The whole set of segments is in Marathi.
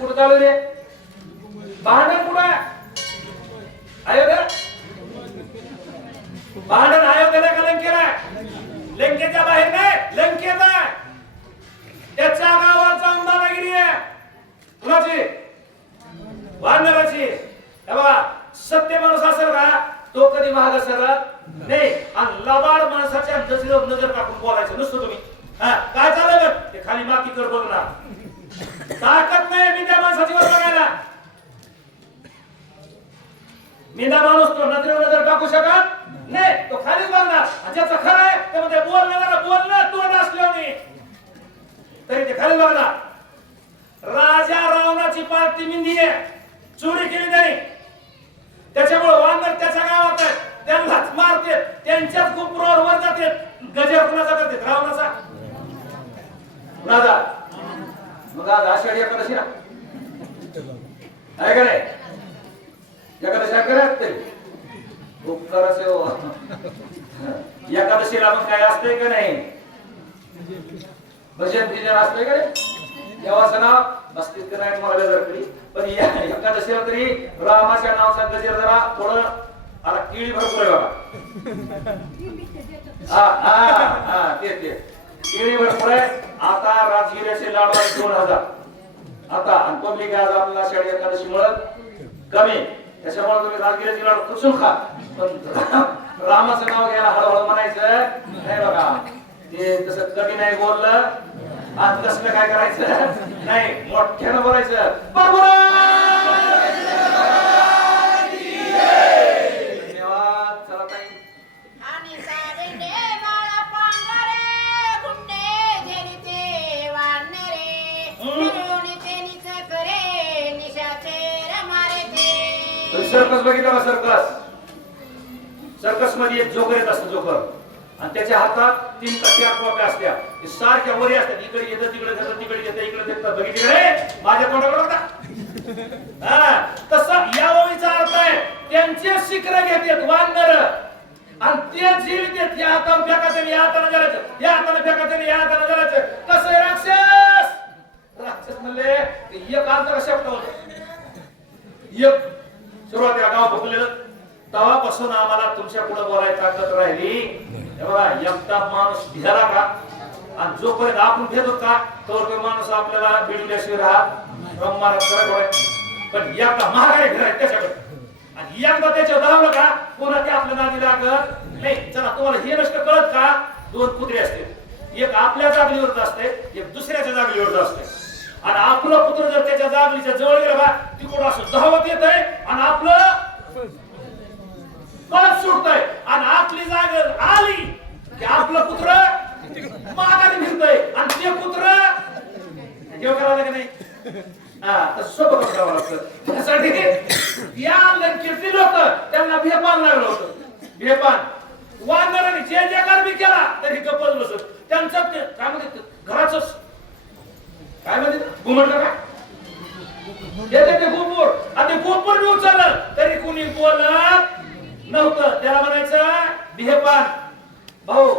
कुठं चालू रे? भांडण कुठं आहे? अयोध्या भांडण अयोध्येला का लंकेला? लंकेच्या बाहेर नाही, लंकेत आहे. त्याच्या गावात जाऊन दादागिरी आहे. कुणाची? वानराची. तेव्हा सत्य माणूस असेल का तो कधी महाग सरत नाही. आणि लबाड माणसाच्या नजरेवर नजर टाकून बोलायचं नसतं तुम्ही. काय चाललं ते खाली माती कर बघणार. ताकद नाही मी त्या माणसाची वर बघायला. मेंढा माणूस तो नजरेवर नजर टाकू शकत नाही. तो खालीच बघणार. ज्याचं खरं आहे त्यामध्ये बोलणं तोंड असल्याने तरी ते खाली बघणार. राजा रावणाची पार्टी मिंदी आहे. चोरी केली त्यांनी. त्याच्यामुळे वानर त्याच्या गावात आहे. त्यांनाच मारते. त्यांच्याच गुप्रोवर वर जाते. गजर कुणाचा करते? रावणाचा. राजा मग आज आषाढी एकादशी ना आहे का नाही? एकादशी करत खूप करायचे हो. एकादशीला मग काय असतंय का नाही? भजन बिजन असतंय का नाही? देवाचं नाव असतील का नाही मला वेगळी. पण या एकादशीला तरी रामाच्या नावाचा गजर जरा थोडं आला किळी भरपूर आहे बाबा. ते किळी भरपूर आहे. आता राजगिऱ्याचे लाडू 2000 आता आणि पब्लिक आज आपल्याला आषाढी एकादशी मुळे कमी. त्याच्यामुळे तुम्ही राजगिऱ्याचे लाडू खुसून खा. पण रामाचं नाव घ्यायला हळूहळू म्हणायचं नाही बघा. ते तसं कधी नाही बोललं आणि कसलं काय करायचं नाही. मोठ्यानं बोलायचं. सर्कस बघितला का? सर्कस मध्ये एक जोकर येत असतं. जोकर आणि त्याच्या हातात 3 का 4 टोप्या असत्या. ते सारख्या वरी असतात. इकडे येतं तिकडे जातं तिकडे येतं इकडे येतं. बघितले माझ्या तोंडाकडे बघा. तसं या ओळीचा अर्थ आहे त्यांचे शिखर घेतात वानर आणि ते जीव देत. या हाताने फेकायचं या हाताने जरायचं या हाताने फेकायचं या हाताने जरायचं. कसं आहे राक्षस म्हणले एक अंतर शब्द होत. एक सुरुवातीला गाव फुकलेलं तेव्हापासून आम्हाला तुमच्या पुढे बोलायची ताकद राहिली. एकटा माणूस भिला का आणि जोपर्यंत आपण भेटतो का तोवर तो माणूस आपल्याला बिडल्याशिवाय राहत. पण एकदा महागारी फिरायचं त्याच्याकडे आणि एकदा त्याच्यावर धावलं का कोणा ते आपल्या नादी लागत नाही. चला तुम्हाला हे नसतं कळत का? 2 कुत्रे असते. एक आपल्या जागलीवर असते एक दुसऱ्याच्या जागलीवर असते. आणि आपलं पुत्र जर त्याच्या जागलीच्या जवळ गेला बा तिकडून असं धावत येत आहे आणि आपलं पळत सुटतंय आणि आपली जाग आली की आपलं पुत्र माघारी फिरतंय आणि ते पुत्र जेव्हा करावं का नाही. सोबत करावं लागतं. त्यासाठी या लंकेतली लोक त्यांना भेपान लागलं होतं. भेपान वानरांनी जे जे कर्मी केला तरी गप्पच बसत. त्यांचं ते काय म्हणते घराच काय म्हणते घुमट का येते ते गोपूर आणि गोपूर मी उचललं तरी कुणी बोलत नव्हतं. त्याला म्हणायचं बिहेपान. भाऊ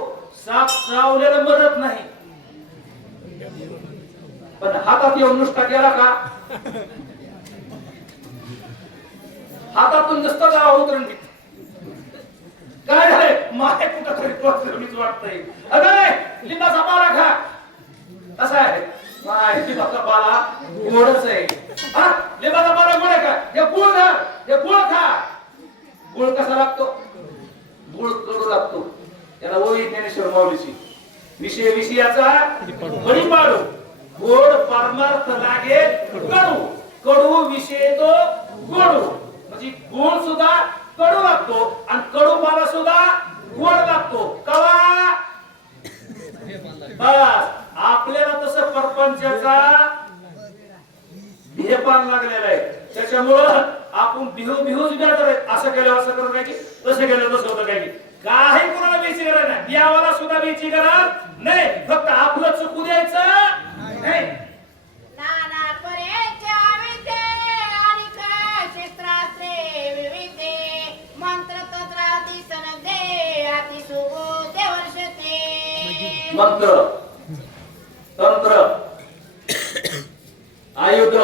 साप चावलेला मरत नाही पण हातात येऊन नुसता गेला का हातातून नुसतं जावा उतरून काय झालंय माहे कुठं तरी मीच वाटतंय. अगं लिंबाचा पाला खा. कसा आहे लिंबाचा पाला गोडच आहे. लिंबाचा पाला गोड आहे का? हे गुळ धर हे गुळ खा. गुळ कसा लागतो? गुळ कडू लागतो. त्याला ओळी ज्ञानेश्वर माऊलीची विषय विषयाचा बळी पाडू गोड परमार्थ लागे कडू कडू विषय तो गोडू. म्हणजे गुळ सुद्धा कडू लागतो आणि कडू पाला सुद्धा गोड लागतो. कवा बस आपल्याला तसं परपंचाचा ध्येयपान लागलेलं आहे. त्याच्यामुळं आपण बिहूच बेहतर असं केलं असं करू काय की तसं केलं तसं होतं काय की काही कोणाला बेची गरज नाही. देवाला सुद्धा बेची गरज नाही. फक्त आपलं चुकू द्यायचं नाही. नाना परेच्या विद्ये आणि शस्त्रास्त्रे विविधे मंत्र तंत्रादी सनदे अति सुबोधे वर्षते. मंत्र तंत्र आयुध